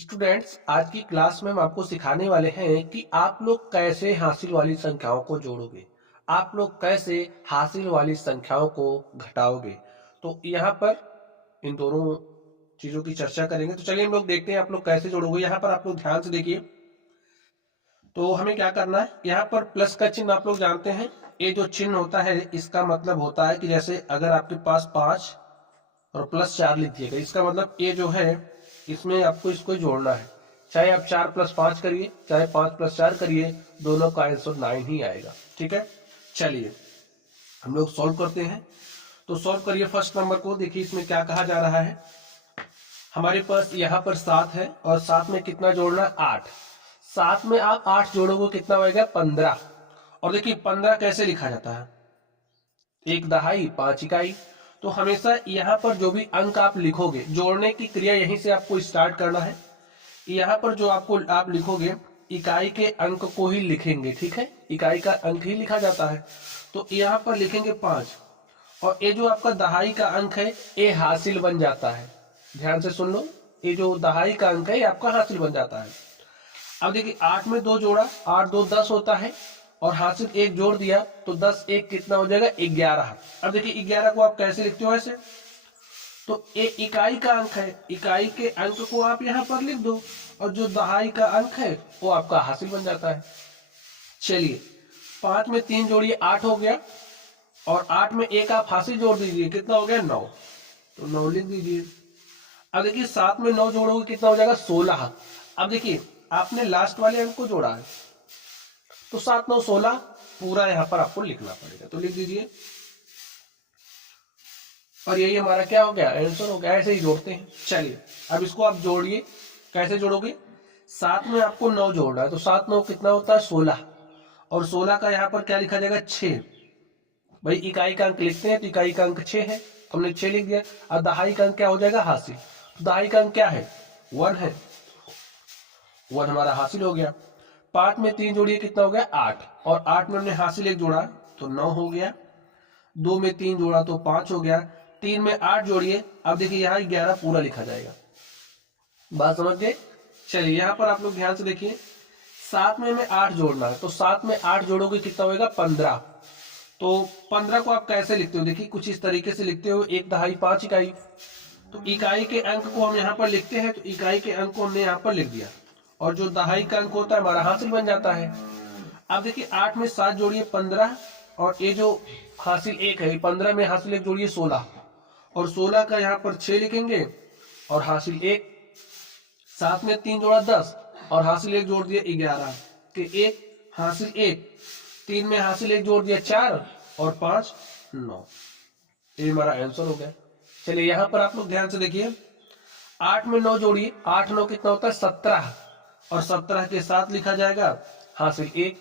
Students, आज की class में हम आपको सिखाने वाले हैं कि आप लोग कैसे हासिल वाली संख्याओं को जोड़ोगे। आप लोग कैसे हासिल वाली संख्याओं को घटाओगे। तो यहाँ पर इन दोनों चीजों की चर्चा करेंगे। तो चलिए हम लोग देखते हैं आप लोग कैसे जोड़ोगे। यहाँ पर आप लोग ध्यान से देखिए। तो हमें क्या करना है, यहाँ पर प्लस का चिन्ह आप लोग जानते हैं। ये जो चिन्ह होता है इसका मतलब होता है कि जैसे अगर आपके पास 5 और प्लस 4 लिख दिएगा, इसका मतलब ये जो है इसमें आपको इसको जोड़ना है। चाहे आप 4 प्लस 5 करिए, चाहे 5 प्लस 4 करिए, दोनों का आंसर 9 ही आएगा। ठीक है, चलिए हम लोग सॉल्व करते हैं। तो सॉल्व करिए फर्स्ट नंबर को। देखिए इसमें क्या कहा जा रहा है। हमारे पास यहाँ पर 7 है और 7 में कितना जोड़ना, 8। 7 में आप 8 जोड़ोगे कितना होगा, 15। और देखिए 15 कैसे लिखा जाता है, 1 दहाई 5 इकाई। तो हमेशा यहाँ पर जो भी अंक आप लिखोगे, जोड़ने की क्रिया यहीं से आपको स्टार्ट करना है। यहाँ पर जो आप लिखोगे, इकाई के अंक को ही लिखेंगे। ठीक है, इकाई का अंक ही लिखा जाता है। तो यहाँ पर लिखेंगे 5 और ये जो आपका दहाई का अंक है ये हासिल बन जाता है। ध्यान से सुन लो, ये जो दहाई का अंक है ये आपका हासिल बन जाता है। अब देखिए 8 में 2 जोड़ा, 8 2 10 होता है और हासिल 1 जोड़ दिया तो 10 1 कितना हो जाएगा, 11। अब देखिए 11 को आप कैसे लिखते हो ऐसे, तो ये इकाई का अंक है, इकाई के अंक को आप यहाँ पर लिख दो और जो दहाई का अंक है वो आपका हासिल बन जाता है। चलिए 5 में 3 जोड़िए, 8 हो गया और 8 में 1 आप हासिल जोड़ दीजिए, कितना हो गया, 9। तो 9 लिख दीजिए। अब देखिए 7 में 9 जोड़ोगे कितना हो जाएगा, 16। अब देखिए आपने लास्ट वाले अंक को जोड़ा है तो 7 9 16 पूरा यहाँ पर आपको लिखना पड़ेगा। तो लिख दीजिए और यही हमारा क्या हो गया, आंसर हो गया। ऐसे ही जोड़ते हैं। चलिए अब इसको आप जोड़िए। कैसे जोड़ोगे, 7 में आपको 9 जोड़ना है तो 7 9 कितना होता है, 16। और 16 का यहाँ पर क्या लिखा जाएगा, 6। भाई इकाई का अंक लिखते हैं तो इकाई का अंक 6 है, हमने 6 लिख दिया। अब दहाई का अंक क्या हो जाएगा, हासिल। तो दहाई का अंक क्या है, 1 है, 1 हमारा हासिल हो गया। 5 में 3 जोड़िए कितना हो गया, 8। और 8 में हमने हासिल 1 जोड़ा तो 9 हो गया। 2 में 3 जोड़ा तो 5 हो गया। 3 में 8 जोड़िए, अब देखिए यहाँ 11 पूरा लिखा जाएगा। बात समझ गए। चलिए यहाँ पर आप लोग ध्यान से देखिए, 7 में हमें 8 जोड़ना है तो 7 में 8 जोड़ोगे कितना होगा, 15। तो 15 को आप कैसे लिखते हो, देखिए कुछ इस तरीके से लिखते हो, 1 दहाई 5 इकाई। तो इकाई के अंक को हम यहाँ पर लिखते हैं तो इकाई के अंक को हमने यहाँ पर लिख दिया और जो दहाई का अंक होता है हमारा हासिल बन जाता है। अब देखिए 8 में 7 जोड़िए, 15। और ये जो हासिल 1 है, 15 में हासिल 1 जोड़िए, 16। और 16 का यहाँ पर 6 लिखेंगे और हासिल 1। 7 में 3 जोड़ा, 10। और हासिल 1 जोड़ दिया, 11 के 1 हासिल 1। 3 में हासिल 1 जोड़ दिया, 4। और 5 9। ये हमारा आंसर हो गया। चलिए यहाँ पर आप लोग ध्यान से देखिए, 8 में 9 जोड़िए, 8 9 कितना होता है, 17। और 17 के साथ लिखा जाएगा हासिल 1।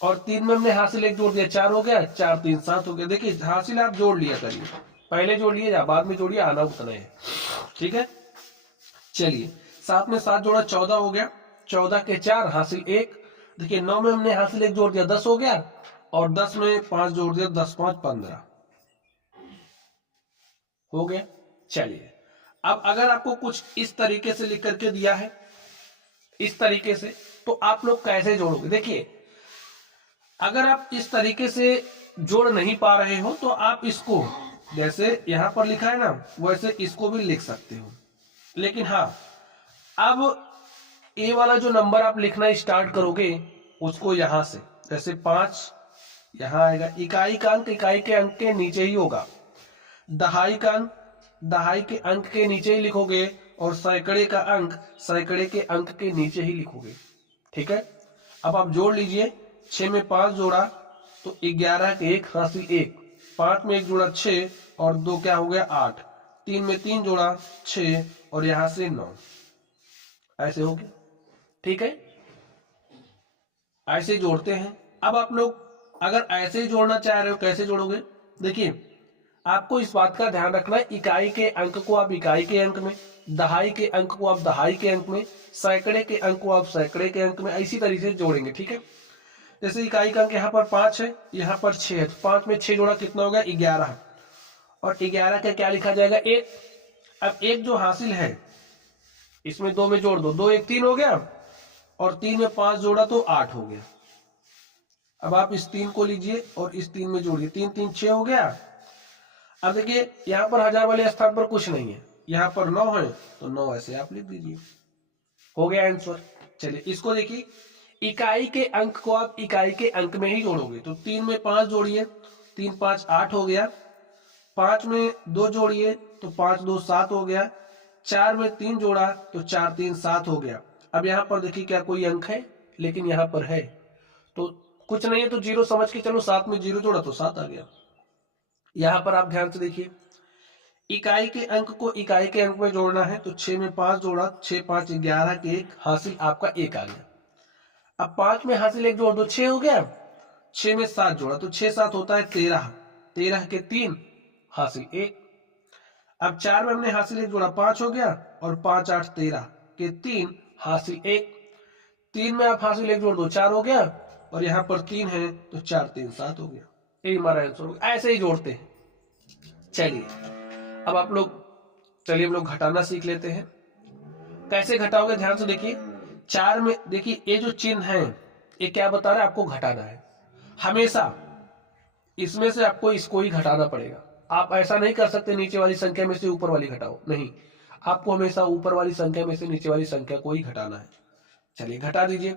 और 3 में हमने हासिल 1 जोड़ दिया, 4 हो गया, 4 3 7 हो गया। देखिए हासिल आप जोड़ लिया करिए, पहले जोड़ लिए या बाद में जोड़िए, आना उतना है। ठीक है, चलिए 7 में 7 जोड़ा, 14 हो गया। 14 के 4 हासिल 1। देखिए 9 में हमने हासिल 1 जोड़ दिया, 10 हो गया। और 10 में 5 जोड़ दिया, 10 5 15 हो गया। चलिए अब अगर आपको कुछ इस तरीके से लिख करके दिया है, इस तरीके से, तो आप लोग कैसे जोड़ोगे। देखिए अगर आप इस तरीके से जोड़ नहीं पा रहे हो तो आप इसको जैसे यहां पर लिखा है ना वैसे इसको भी लिख सकते हो। लेकिन हाँ, अब ए वाला जो नंबर आप लिखना स्टार्ट करोगे उसको यहां से, जैसे 5 यहां आएगा, इकाई का अंक इकाई के अंक के नीचे ही होगा, दहाई का अंक दहाई के अंक के नीचे ही लिखोगे और सैकड़े का अंक सैकड़े के अंक के नीचे ही लिखोगे। ठीक है, अब आप जोड़ लीजिए। 6 में 5 जोड़ा तो 11 के 1 हासिल 1। 5 में 1 जोड़ा, 6। और 2 क्या हो गया, 8। 3 में 3 जोड़ा, 6। और यहां से 9। ऐसे हो गया। ठीक है, ऐसे जोड़ते हैं। अब आप लोग अगर ऐसे ही जोड़ना चाह रहे हो, कैसे जोड़ोगे, देखिए आपको इस बात का ध्यान रखना है, इकाई के अंक को आप इकाई के अंक में, दहाई के अंक को आप दहाई के अंक में, सैकड़े के अंक को आप सैकड़े के अंक में, इसी तरीके से जोड़ेंगे। ठीक है, जैसे इकाई का अंक यहाँ पर 5 है, यहाँ पर 6 है, तो 5 में 6 जोड़ा कितना होगा, 11। और 11 का क्या लिखा जाएगा, 1। अब 1 जो हासिल है इसमें 2 में जोड़ दो, 2 1 3 हो गया, और 3 में 5 जोड़ा तो 8 हो गया। अब आप इस 3 को लीजिए और इस 3 में जोड़िए, 3 3 6 हो गया। अब देखिए यहाँ पर हजार वाले स्थान पर कुछ नहीं है, यहाँ पर 9 है, तो 9 ऐसे आप लिख दीजिए, हो गया आंसर। चलिए इसको देखिए, इकाई के अंक को आप इकाई के अंक में ही जोड़ोगे, तो 3 में 5 जोड़िए, 3 5 8 हो गया। 5 में 2 जोड़िए तो 5 2 7 हो गया। 4 में 3 जोड़ा तो 4 3 7 हो गया। अब यहाँ पर देखिए क्या कोई अंक है, लेकिन यहाँ पर है तो कुछ नहीं है, तो 0 समझ के चलो, 7 में 0 जोड़ा तो 7 आ गया। यहाँ पर आप ध्यान से देखिए, इकाई के अंक को इकाई के अंक में जोड़ना है, तो 6 में 5 जोड़ा, 6 5 11 के 1, हासिल आपका 1 आ गया। अब 5 में हासिल 1 जोड़ दो, 6 हो गया। 6 में 7 जोड़ा तो 6 7 होता है 13, 13 के 3, हासिल 1। अब 4 में हमने हासिल 1 जोड़ा, 5 हो गया, और 5 8 13 के 3, हासिल 1। 3 में आप हासिल 1 जोड़ दो, 4 हो गया, और यहाँ पर 3 है तो 4 3 7 हो गया। यही हमारा आंसर हो गया। ऐसे ही जोड़ते हैं। चलिए अब आप लोग, चलिए हम लोग घटाना सीख लेते हैं। कैसे घटाओगे, ध्यान से देखिए। 4 में देखिए ये जो चिन्ह है, ये क्या बता रहा है, आपको घटाना है। हमेशा इसमें से आपको इसको ही घटाना पड़ेगा। आप ऐसा नहीं कर सकते नीचे वाली संख्या में से ऊपर वाली घटाओ, नहीं, आपको हमेशा ऊपर वाली संख्या में से नीचे वाली संख्या को ही घटाना है। चलिए घटा दीजिए।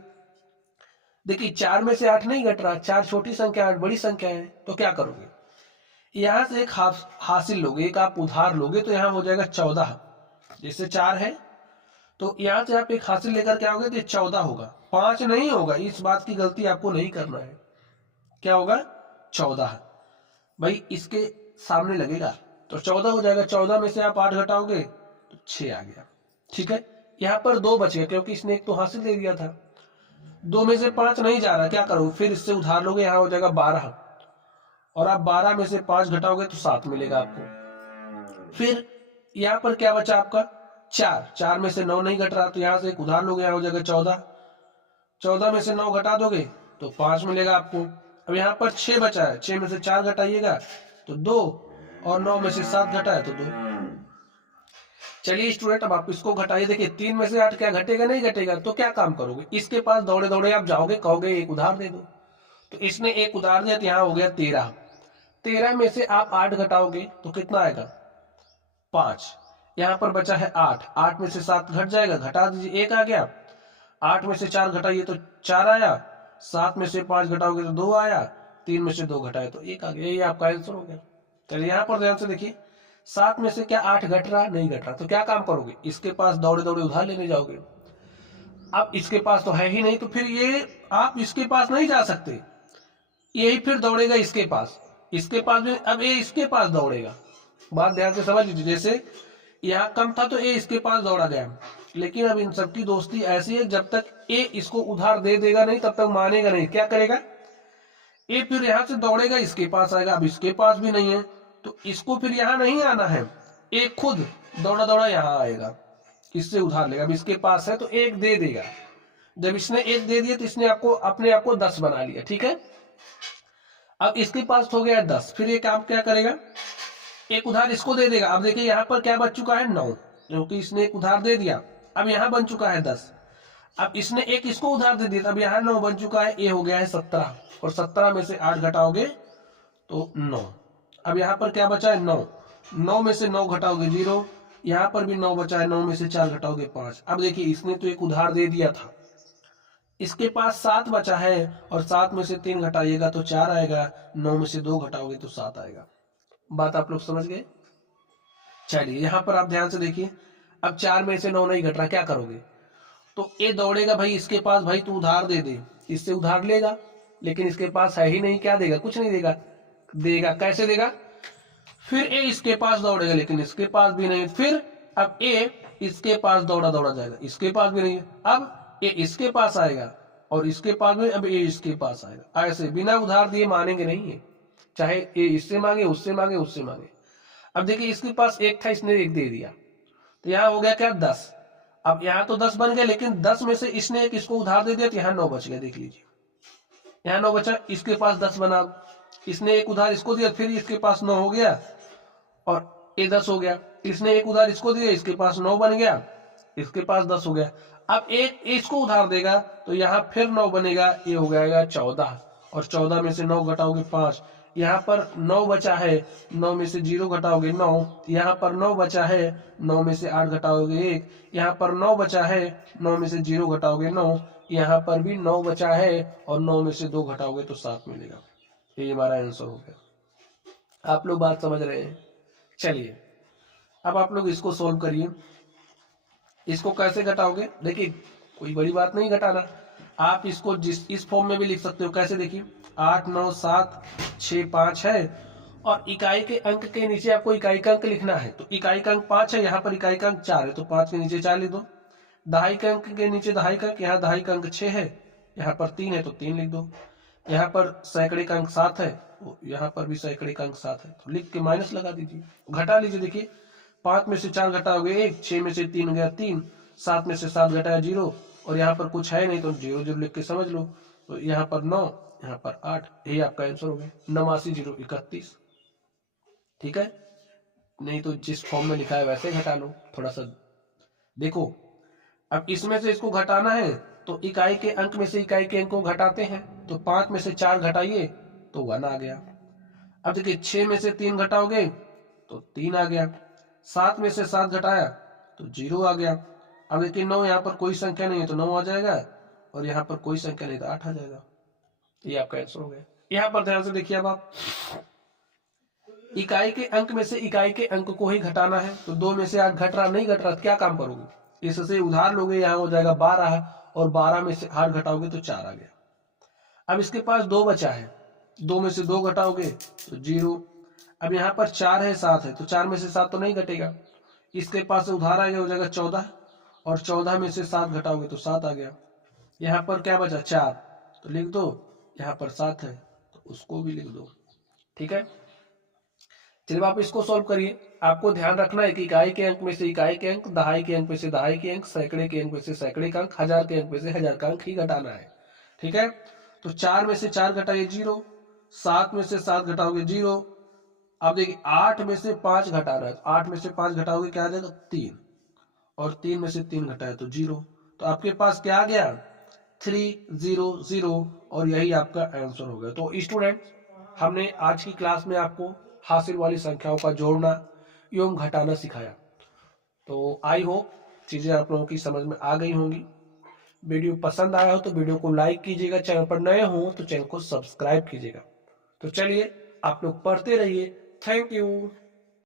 देखिए 4 में से 8 नहीं घट रहा, 4 छोटी संख्या, 8 बड़ी संख्या है, तो क्या करोगे, यहां से एक हासिल लोगे, एक आप उधार लोगे, तो यहां हो जाएगा 14। जैसे 4 है तो यहां से आप एक हासिल लेकर के आओगे तो 14 होगा, 5 नहीं होगा। इस बात की गलती आपको नहीं करना है। क्या होगा, 14। भाई इसके सामने लगेगा तो 14 हो जाएगा। 14 में से आप 8 घटाओगे तो 6 आ गया। ठीक है, यहाँ पर 2 बच गए क्योंकि इसने एक तो हासिल दे दिया था। 2 में से 5 नहीं जा रहा, क्या करो, फिर इससे उधार लोगे, यहाँ हो जाएगा 12, और आप 12 में से 5 घटाओगे तो 7 मिलेगा आपको। फिर यहाँ पर क्या बचा आपका, 4, 4 में से 9 नहीं घट रहा, तो यहाँ से एक उधार लोगे, यहाँ हो जाएगा 14। 14 में से 9 घटा दोगे तो 5 मिलेगा आपको। अब यहाँ पर 6 बचा है, 6 में से 4 घटाइएगा तो 2, और 9 में से 7 घटाए तो 2। चलिए स्टूडेंट अब आप इसको घटाइए। देखिए 3 में से 8 क्या घटेगा, नहीं घटेगा, तो क्या काम करोगे, इसके पास दौड़े दौड़े आप जाओगे, कहोगे एक उधार दे दो, तो इसने एक उधार दिया, तो यहाँ हो गया 13। 13 में से आप 8 घटाओगे तो कितना आएगा, 5। यहाँ पर बचा है 8, 8 में से 7 घट जाएगा, घटा दीजिए, 1 आ गया। 8 में से 4 घटाइए तो 4 आया, 7 में से 5 घटाओगे तो 2 आया, 3 में से 2 घटाए तो 1 आ गया। यही आपका आंसर हो गया। चलिए यहाँ पर ध्यान से देखिए, 7 में से क्या 8 घट रहा, नहीं घट रहा, तो क्या काम करोगे, इसके पास दौड़े दौड़े उधार लेने जाओगे। अब इसके पास तो है ही नहीं, तो फिर ये आप इसके पास नहीं जा सकते, यही फिर दौड़ेगा इसके पास, इसके पास भी, अब ये इसके पास दौड़ेगा। बात ध्यान से समझ लीजिए, जैसे यहाँ कम था तो ये इसके पास दौड़ा गया, लेकिन अब इन सबकी दोस्ती ऐसी है, जब तक ये इसको उधार दे देगा नहीं तब तक मानेगा नहीं। क्या करेगा, ये फिर यहाँ से दौड़ेगा, इसके पास आएगा, अब इसके पास भी नहीं है तो इसको फिर यहाँ नहीं आना है, एक खुद दौड़ा दौड़ा यहाँ आएगा, इससे उधार लेगा। अब इसके पास है तो 1 दे देगा, जब इसने 1 दे दिया तो इसने आपको अपने आप को 10 बना लिया। ठीक है, अब इसके पास हो गया 10, फिर ये काम क्या करेगा, एक उधार इसको दे देगा। अब देखिए यहाँ पर क्या बच चुका है, 9, क्योंकि इसने एक उधार दे दिया। अब यहाँ बन चुका है 10, अब इसने एक इसको उधार दे दिया, अब यहाँ 9 बन चुका है, ये हो गया है 17, और 17 में से 8 घटाओगे तो 9। अब यहाँ पर क्या बचा है, 9, 9 में से 9 घटाओगे 0, यहाँ पर भी 9 बचा है, 9 में से 4 घटाओगे 5। अब देखिए इसने तो एक उधार दे दिया था, इसके पास 7 बचा है, और 7 में से 3 घटाइएगा तो 4 आएगा, 9 में से 2 घटाओगे तो 7 आएगा। बात आप लोग समझ गए। चलिए यहाँ पर आप ध्यान से देखिए, अब 4 में से 9 नहीं घट रहा, क्या करोगे, तो ये दौड़ेगा भाई इसके पास, भाई तू उधार दे दे, इससे उधार लेगा, लेकिन इसके पास है ही नहीं, क्या देगा, कुछ नहीं देगा, देगा कैसे देगा, फिर ये इसके पास दौड़ेगा, लेकिन इसके पास भी नहीं, फिर अब ये इसके पास दौड़ा दौड़ा जाएगा, इसके पास भी नहीं है, अब ये इसके पास आएगा, और इसके पास में, अब ये इसके पास आएगा। ऐसे बिना उधार दिए मानेंगे नहीं है, चाहे ये इससे मांगे, उससे मांगे, उससे मांगे। अब देखिए इसके पास 1 था, इसने 1 दे दिया, तो यहाँ हो गया क्या, 10। अब यहाँ तो 10 बन गया, लेकिन 10 में से इसने एक इसको उधार दे दिया, तो यहाँ 9 बच गया। देख लीजिए यहाँ 9 बचा, इसके पास 10 बना, इसने एक उधार इसको दिया, फिर इसके पास 9 हो गया, और ये 10 हो गया, इसने एक उधार इसको दिया, इसके पास 9 बन गया, इसके पास 10 हो गया। अब एक इसको उधार देगा तो यहाँ फिर 9 बनेगा, ये हो जाएगा 14, और 14 में से 9 घटाओगे 5, यहाँ पर 9 बचा है, 9 में से 0 घटाओगे 9, यहाँ पर 9 बचा है, 9 में से 8 घटाओगे 1, यहाँ पर 9 बचा है, 9 में से 0 घटाओगे 9, यहाँ पर भी 9 बचा है और 9 में से 2 घटाओगे तो 7 मिलेगा। ये हमारा आंसर हो गया। आप लोग बात समझ रहे हैं? चलिए अब आप लोग इसको सोल्व करिए। इसको कैसे घटाओगे? देखिए कोई बड़ी बात नहीं घटाना, आप इसको इस फॉर्म में भी लिख सकते हो। कैसे? देखिए 8 9 7 6 5 है और इकाई के अंक के नीचे आपको इकाई का अंक लिखना है। तो इकाई का अंक 5 है, यहाँ पर इकाई का अंक 4 है, तो 5 के नीचे 4 लिख दो। दहाई के अंक के नीचे दहाई का अंक, यहाँ दहाई का अंक 6 है, यहाँ पर 3 है तो 3 लिख दो। यहाँ पर सैकड़े का अंक 7 है, तो यहाँ पर भी सैकड़े का अंक 7 है, तो लिख के माइनस लगा दीजिए, घटा लीजिए। देखिए 5 में से 4 घटाओगे 1, 6 में से 3 गया 3, 7 में से 7 घटाया 0, और यहाँ पर कुछ है नहीं तो 0 0 लिख के समझ लो। तो यहाँ पर 9, यहाँ पर 8, यही आपका आंसर हो गया 89 0 31। ठीक है, नहीं तो जिस फॉर्म में लिखा है वैसे घटा लो। थोड़ा सा देखो, अब इसमें से इसको घटाना है तो इकाई के अंक में से इकाई के अंक को घटाते हैं। तो 5 में से 4 घटाइए तो 1 आ गया। अब देखिए 6 में से 3 घटाओगे तो 3 आ गया, 7 में से 7 घटाया तो 0 आ गया। अब देखिए 9, यहाँ पर कोई संख्या नहीं है तो 9 आ जाएगा, और यहाँ पर कोई संख्या नहीं तो 8 आ जाएगा। ये आपका आंसर हो गया। यहाँ पर ध्यान से देखिए, अब आप इकाई के अंक में से इकाई के अंक को ही घटाना है। तो 2 में से 8 घट रहा, नहीं घट रहा, क्या काम करोगे? इससे उधार लोगे, यहाँ हो जाएगा 12, और 12 में से 8 घटाओगे तो 4 आ गया। अब इसके पास 2 बचा है, 2 में से 2 घटाओगे तो 0। अब यहाँ पर 4 है 7 है, तो 4 में से 7 तो नहीं घटेगा, इसके पास उधार आ गया, हो जाएगा 14, और 14 में से 7 घटाओगे तो 7 आ गया। यहाँ पर क्या बचा? 4, तो लिख दो। यहाँ पर 7 है तो उसको भी लिख दो। ठीक है, चलिए आप इसको सॉल्व करिए। आपको ध्यान रखना है कि इकाई के अंक में से इकाई के अंक, दहाई के अंक में से दहाई के अंक, सैकड़े के अंक में से सैकड़े का अंक, हजार के अंक में से हजार का अंक ही घटाना है। ठीक है, तो 4 में से 4 घटाइए 0, 7 में से 7 घटाओगे 0। अब देखिए 8 में से 5 घटाना है, 8 में से 5 घटाओगे क्या आ जाएगा? 3, और 3 में से 3 घटाया तो 0। तो आपके पास क्या आ गया? 3 0 0, और यही आपका आंसर हो गया। तो स्टूडेंट, हमने आज की क्लास में आपको हासिल वाली संख्याओं का जोड़ना एवं घटाना सिखाया। तो आई होप चीजें आप लोगों की समझ में आ गई होंगी। वीडियो पसंद आया हो तो वीडियो को लाइक कीजिएगा, चैनल पर नए हो तो चैनल को सब्सक्राइब कीजिएगा। तो चलिए आप लोग पढ़ते रहिए। Thank you.